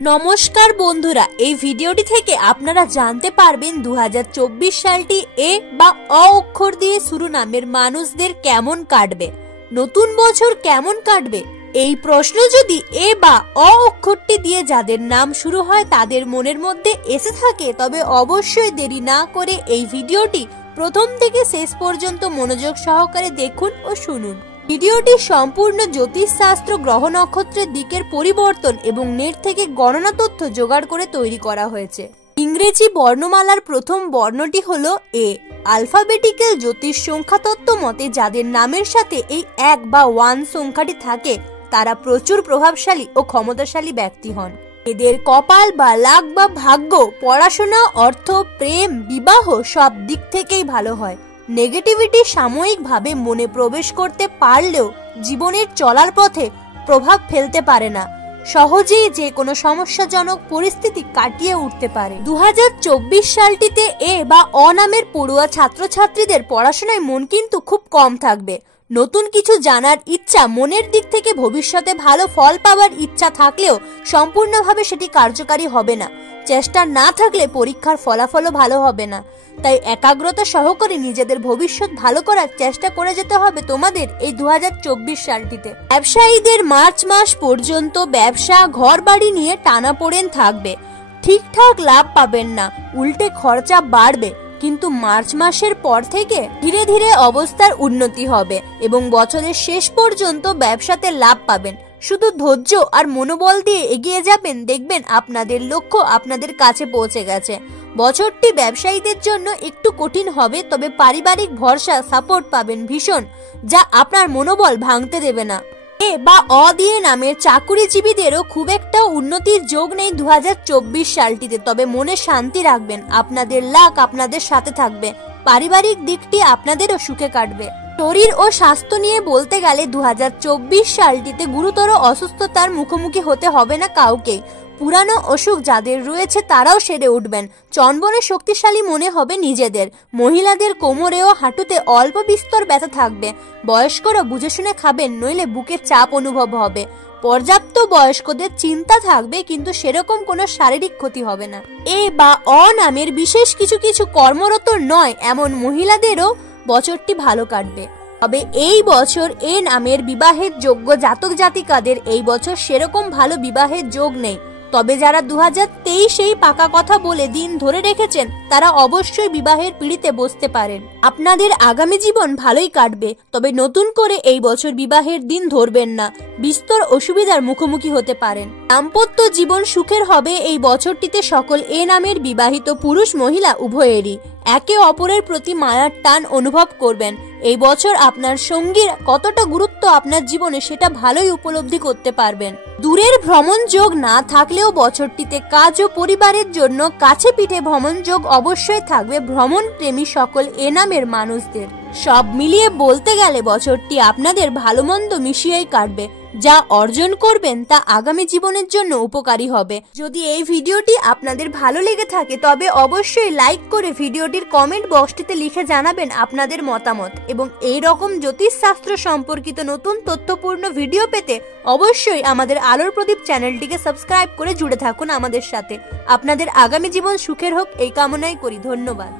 নমস্কার বন্ধুরা, এই ভিডিওটি থেকে আপনারা জানতে পারবেন 2024 সালটি এ বা অ অক্ষর দিয়ে শুরু নামের মানুষদের কেমন কাটবে। নতুন বছর কেমন কাটবে এই প্রশ্ন যদি এ বা অ অক্ষরটি দিয়ে যাদের নাম শুরু হয় তাদের মনের মধ্যে এসে থাকে, তবে অবশ্যই দেরি না করে এই ভিডিওটি প্রথম থেকে শেষ পর্যন্ত মনোযোগ সহকারে দেখুন ও শুনুন। ভিডিওটি সম্পূর্ণ জ্যোতিষশাস্ত্র, গ্রহ নক্ষত্রের দিকের পরিবর্তন এবং নেট থেকে গণনা তথ্য জোগাড় করে তৈরি করা হয়েছে। ইংরেজি বর্ণমালার প্রথম বর্ণটি হলো এ। আলফাবেটিক্যাল জ্যোতিষ সংখ্যাতত্ত্ব মতে যাদের নামের সাথে এই 1 বা 1 সংখ্যাটি থাকে তারা প্রচুর প্রভাবশালী ও ক্ষমতাশালী ব্যক্তি হন। এদের কপাল বা লাক বা ভাগ্য, পড়াশোনা, অর্থ, প্রেম, বিবাহ সব দিক থেকেই ভালো হয়। নেগেটিভিটি সাময়িকভাবে মনে প্রবেশ করতে পারলেও জীবনের চলার পথে প্রভাব ফেলতে পারে না। সহজেই যে কোনো সমস্যাজনক পরিস্থিতি কাটিয়ে উঠতে পারে। 2024 সালটিতে এ বা অ নামের পড়ুয়া ছাত্রছাত্রীদের পড়াশোনায় মন কিন্তু খুব কম থাকবে। নতুন কিছু জানার ইচ্ছা, মনের দিক থেকে ভবিষ্যতে ভালো ফল পাওয়ার ইচ্ছা থাকলেও সম্পূর্ণভাবে সেটি কার্যকারী হবে না। চেষ্টা না থাকলে পরীক্ষার ফলাফলও ভালো হবে না। তাই একাগ্রতা সহকারে নিজেদের ভবিষ্যৎ ভালো করার চেষ্টা করে যেতে হবে তোমাদের এই 2024 সালটিতে। ব্যবসায়ীদের মার্চ মাস পর্যন্ত ব্যবসা, ঘর বাড়ি নিয়ে টানাপোড়েন থাকবে। ঠিকঠাক লাভ পাবেন না, উল্টে খরচা বাড়বে। কিন্তু মার্চ মাসের পর থেকে ধীরে ধীরে অবস্থার উন্নতি হবে এবং বছরের শেষ পর্যন্ত ব্যবসাতে লাভ পাবেন। শুধু ধৈর্য আর মনোবল দিয়ে এগিয়ে যাবেন, দেখবেন আপনাদের লক্ষ্য আপনাদের কাছে পৌঁছে গেছে। বছরটি ব্যবসায়ীদের জন্য একটু কঠিন হবে, তবে পারিবারিক ভরসা, সাপোর্ট পাবেন ভীষণ, যা আপনার মনোবল ভাঙতে দেবে না। এ বা অ দিয়ে নামের চাকুরিজীবীদেরও খুব একটা উন্নতির যোগ নেই 2024 সালটিতে, তবে মনে শান্তি রাখবেন। আপনাদের লাক আপনাদের সাথে থাকবে, পারিবারিক দিকটি আপনাদেরও সুখে কাটবে। শরীর ও স্বাস্থ্য নিয়ে বলতে গেলে 2024 সালটিতে গুরুতর অসুস্থতার মুখোমুখি হতে হবে না কাউকেই। পুরানো অসুখ যাদের রয়েছে তারাও সেরে উঠবেন। চন্বনে শক্তিশালী মনে হবে নিজেদের। মহিলাদের কোমরে ও হাঁটুতে অল্প বিস্তর ব্যথা থাকবে। বয়স্করা বুঝে শুনে খাবেন, নইলে বুকের চাপ অনুভব হবে। পর্যাপ্ত বয়স্কদের চিন্তা থাকবে, কিন্তু সেরকম কোনো শারীরিক ক্ষতি হবে না। এ বা অ নামের বিশেষ কিছু কর্মরত নয় এমন মহিলাদেরও বছরটি ভালো কাটবে। তবে এই বছর এ নামের বিবাহের যোগ্য জাতক জাতিকাদের এই বছর সেরকম ভালো বিবাহের যোগ নেই। তবে যারা 2023-এই পাকা কথা বলে দিন ধরে রেখেছেন তারা অবশ্যই বিবাহের পিঁড়িতে বসতে পারেন। আপনাদের আগামী জীবন ভালোই কাটবে, তবে নতুন করে এই বছর বিবাহের দিন ধরবেন না, বিস্তর অসুবিধার মুখোমুখি হতে পারেন। দাম্পত্য জীবন সুখের হবে এই বছরটিতে সকল এ নামের বিবাহিত পুরুষ মহিলা উভয়েরই। একে অপরের প্রতি মায়ার টান অনুভব করবেন। এই বছর আপনার সঙ্গীর কতটা গুরুত্ব আপনার জীবনে সেটা ভালোই উপলব্ধি করতে পারবেন। দূরের ভ্রমণ যোগ না থাকলেও বছরটিতে কাজ ও পরিবারের জন্য কাছে পিঠে ভ্রমণ যোগ অবশ্যই থাকবে ভ্রমণ প্রেমী সকল এ নামের মানুষদের। সব মিলিয়ে বলতে গেলে বছরটি আপনাদের ভালো মন্দ মিশিয়েই কাটবে। যা অর্জন করবেন তা আগামী জীবনের জন্য উপকারী হবে। যদি এই ভিডিওটি আপনাদের ভালো লেগে থাকে তবে অবশ্যই লাইক করে ভিডিওটির কমেন্ট বক্সটিতে লিখে জানাবেন আপনাদের মতামত, এবং এই রকম জ্যোতিষশাস্ত্র সম্পর্কিত নতুন তথ্যপূর্ণ ভিডিও পেতে অবশ্যই আমাদের আলোর প্রদীপ চ্যানেলটিকে সাবস্ক্রাইব করে জুড়ে থাকুন আমাদের সাথে। আপনাদের আগামী জীবন সুখের হোক এই কামনাই করি। ধন্যবাদ।